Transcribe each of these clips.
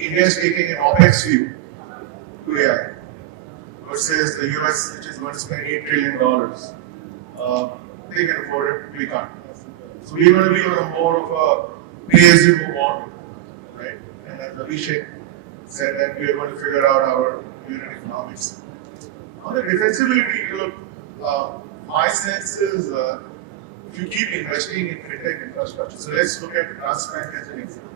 India is taking an OPEX view to AI versus the US, which is going to spend $8 trillion. They can afford it, we can't. So we're going to be on a more of a pay-as-you-go model, right? And as Abhishek said, that we are going to figure out our unit economics. On the defensibility, look, my sense is if you keep investing in fintech infrastructure, so let's look at TransBnk as an example.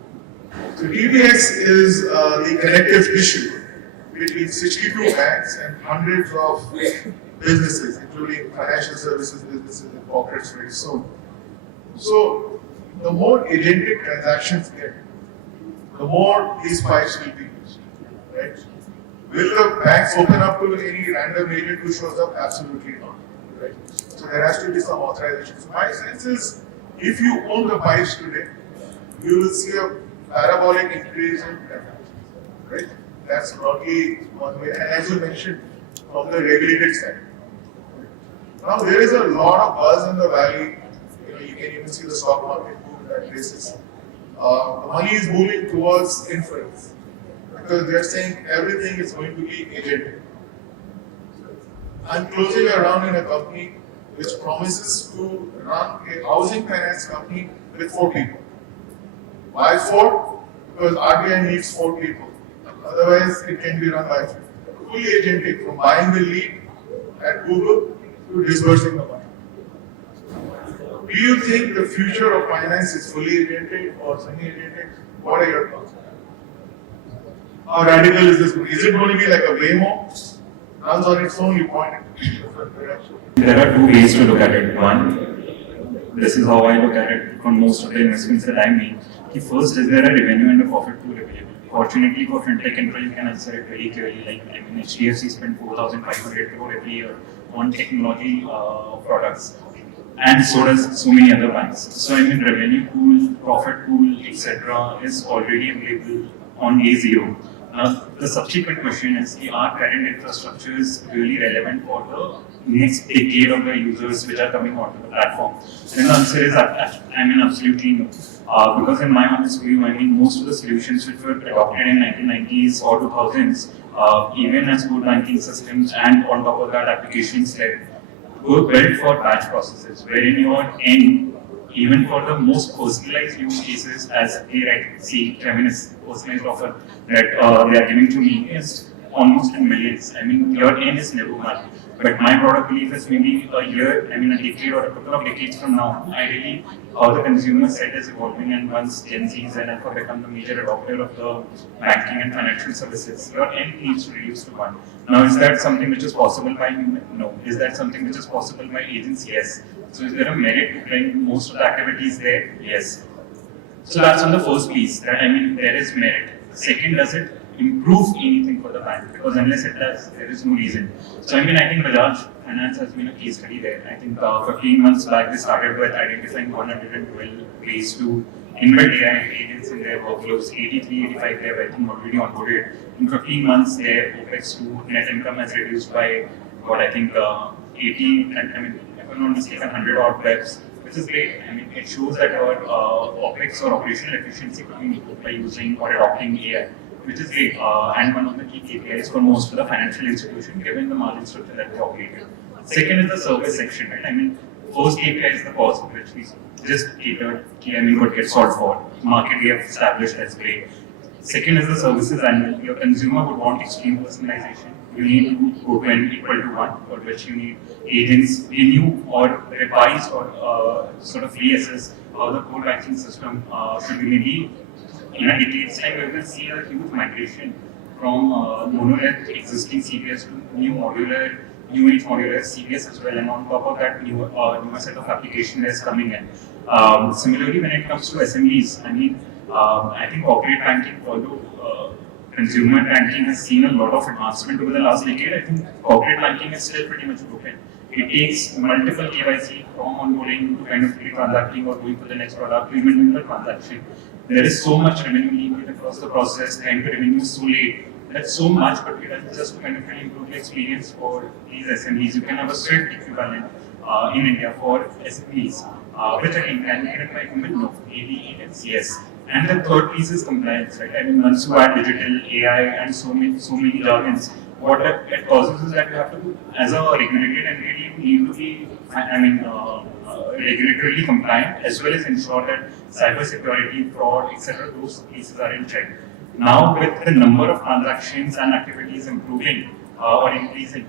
So TBX is the connective tissue between 62 banks and hundreds of businesses, including financial services businesses and corporates very soon. So the more agentic transactions get, the more these pipes will be used, right? Will the banks open up to any random agent who shows up? Absolutely not, right? So there has to be some authorization. So my sense is, if you own the pipes today, you will see a parabolic increase in transactions, right? That's broadly one way. And as you mentioned, from the regulated side. Now there is a lot of buzz in the valley. You can even see the stock market move on that basis. The money is moving towards inference because they're saying everything is going to be agentic. I'm closing a round in a company which promises to run a housing finance company with 4 people. Why 4? Because RBI needs 4 people. Otherwise, it can be run by fully agentic, from buying the lead at Google to disbursing the money. Do you think the future of finance is fully agentic or semi-agentic? What are your thoughts? How radical is this? Is it going to be like a Waymo? Runs on its own, you point it in different directions? There are 2 ways to look at it. One, this is how I look at it from most of the investments that I make. The first, is there a revenue and a profit pool available? Fortunately for fintech infra, you can answer it very clearly. Like, HDFC spent 4,500 crore every year on technology products, and so does so many other banks. So revenue pool, profit pool, etc. is already available on day 0. The subsequent question is, are current infrastructures really relevant for the next decade of the users which are coming onto the platform? And the answer is, absolutely no. Because in my honest view, most of the solutions which were adopted in 1990s or 2000s, even as core banking systems and on top of that applications were built for batch processes, wherein your end, even for the most personalized use cases, as they see, personalized offer that they are giving to me is almost in millions. Your end is never one. But my product belief is maybe a year, a decade or a couple of decades from now, ideally, how the consumer set is evolving, and once Gen Zs and Alpha become the major adopter of the banking and financial services, your end needs to reduce to 1. Now, is that something which is possible by human? No. Is that something which is possible by agents? Yes. So, is there a merit to bring most of the activities there? Yes. So, that's on the first piece, that there is merit. Second, does it improve anything for the bank? Because unless it does, there is no reason. So I think Bajaj Finance has been a case study there. I think 15 months back they started with identifying 112 ways to embed AI agents in their workflows. 83, 85 they have already onboarded. In 15 months their OPEX to net income has reduced by 80 and if I'm not mistaken 100 odd reps, which is great. It shows that our OPEX or operational efficiency could be improved by using or adopting AI, which is great, and one of the key KPIs for most of the financial institutions, given the margin structure that we operate in. Second is the service section, right? First KPI is the cost, which we just catered, what gets solved for. Market we have established as great. Second is the services angle. Your consumer would want extreme personalization. You need to go to an equal to 1, for which you need agents renew or revise or sort of reassess how the core banking system should be maybe. In a decade's time, we will see a huge migration from monolith existing CBS to new age modular CBS as well, and on top of that, newer set of application is coming in. Similarly, when it comes to SMEs, I think corporate banking, although consumer banking has seen a lot of advancement over the last decade, I think corporate banking is still pretty much broken. It takes multiple KYC from onboarding to kind of transacting or going for the next product to even doing the transaction. There is so much revenue needed across the process, time to revenue is so late. That's so much, but it is just to kind of improve the experience for these SMEs. You can have a Swift equivalent in India for SMEs, which again can be written by human, no, AD agents, yes. And the third piece is compliance, right? I mean, once you add digital, AI, and so many jargons, what it causes is that you have to, as a regulated entity, you need to be, regulatorily compliant, as well as ensure that cyber security, fraud, etc., those pieces are in check. Now, with the number of transactions and activities improving or increasing,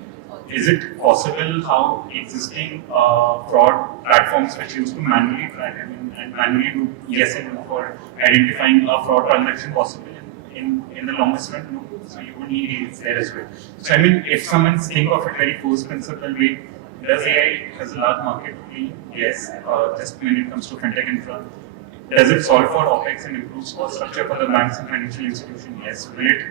is it possible how existing fraud platforms which used to manually track and manually do yes and no for identifying a fraud transaction possible in the longest run? No. So you would need it there as well. So I mean, if someone think of it very first principle way, does AI has a large market? Yes. Just when it comes to fintech infra, does it solve for OpEx and improves cost structure for the banks and financial institutions? Yes. Will it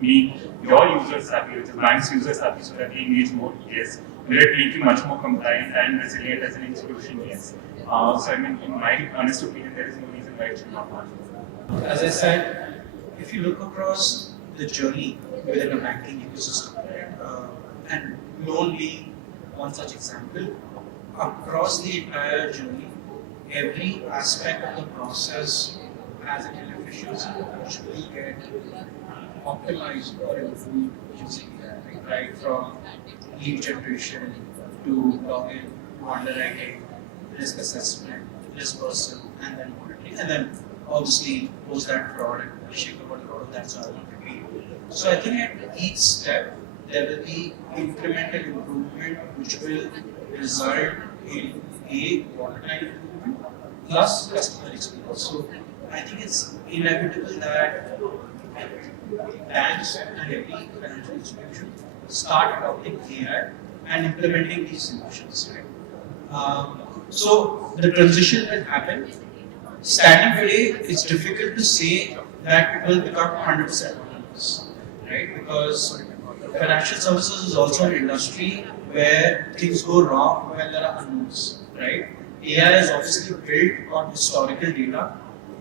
make your users happy, which is banks' users happy so that they engage more? Yes. Will it make you much more compliant and resilient as an institution? Yes. So I mean, in my honest opinion, there is no reason why it should not work. As I said, if you look across the journey within a banking ecosystem, and loan being one such example, across the entire journey, every aspect of the process has an inefficiency which will get optimized or improved using AI, right? From lead generation to login to underwriting, risk assessment, dispersal, and then monitoring, and then obviously post that fraud and Abhishek about a lot of that, so I won't repeat. So I think at each step there will be incremental improvement which will result in a watertight improvement plus customer experience. So I think it's inevitable that banks and every financial institution start adopting AI and implementing these solutions. Right? So the transition will happen. Standing today, it's difficult to say that it will become 100% autonomous, right? Because financial services is also an industry where things go wrong when there are unknowns, right? AI is obviously built on historical data.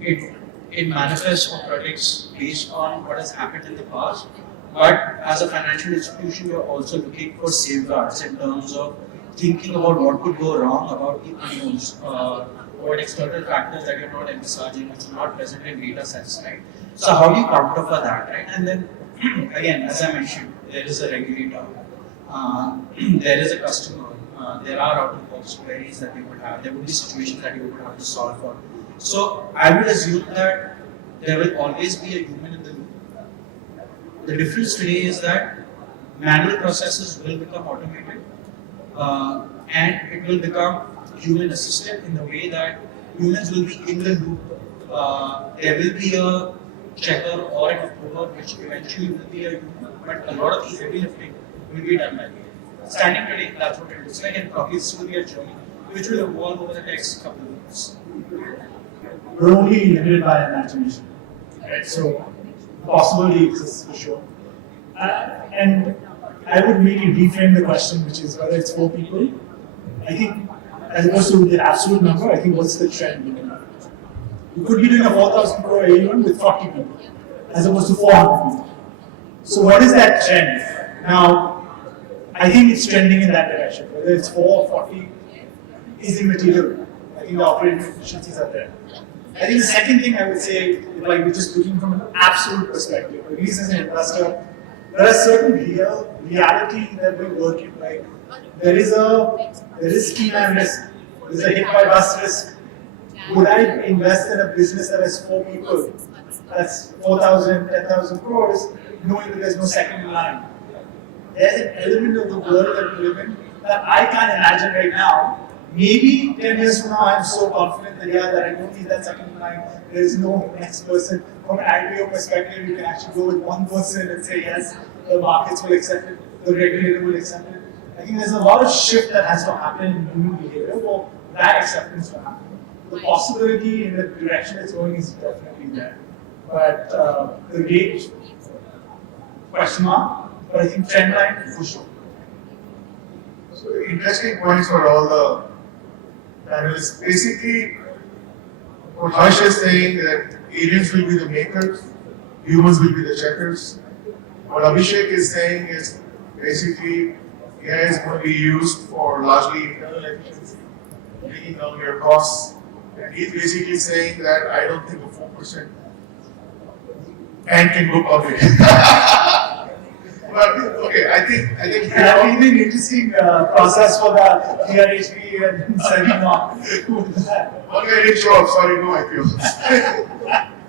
It manifests or predicts based on what has happened in the past. But as a financial institution, we are also looking for safeguards in terms of thinking about what could go wrong about the unknowns, what external factors that you're not envisaging, which are not present in data sets, right? So how do you counter for that, right? And then again, as I mentioned, there is a regulator, there is a customer, there are out-of-box queries that we would have, there would be situations that you would have to solve for. So I would assume that there will always be a human in the loop. The difference today is that manual processes will become automated and it will become human assisted in the way that humans will be in the loop. There will be a checker or an approver which eventually will be a human, but a lot of the heavy lifting will be done by AI. Standing today, that's what it looks like, and probably this will be a journey which will evolve over the next couple of years. We're only limited by imagination, right? So possibility exists for sure. And I would maybe reframe the question, which is whether it's 4 people. I think, as opposed to the absolute number, I think what's the trend? You could be doing a 4,000 crore AUM with 40 people, as opposed to 400 people. So what is that trend? Now, I think it's trending in that direction. Whether it's 4 or 40 is immaterial. I think the operating efficiencies are there. I think the second thing I would say, like we're just looking from an absolute perspective, at least as an investor, there are certain reality that we work in, right? There is scheme and risk. There's a hit by bus risk. Would I invest in a business that has 4 people? That's 4,000, 10,000 crores, knowing that there's no second in line. There's an element of the world that we live in that I can't imagine right now. Maybe 10 years from now, I'm so confident that I don't need that second in line. There is no next person. From an IPO perspective, you can actually go with one person and say, yes, the markets will accept it, the regulator will accept it. I think there's a lot of shift that has to happen in human behavior for that acceptance to happen. The possibility in the direction it's going is definitely there. But the rate, question mark, but I think trend line for sure. So interesting points for all the panelists. Basically, what Harsh is saying that agents will be the makers, humans will be the checkers. What Abhishek is saying is basically AI is going to be used for largely internal efficiency, bringing down your costs, And he's basically saying that I don't think a 4% and can go public. But okay, I think That will be an interesting process for the TRHP and Semi-Agentic. okay, sure, sorry, no IPO.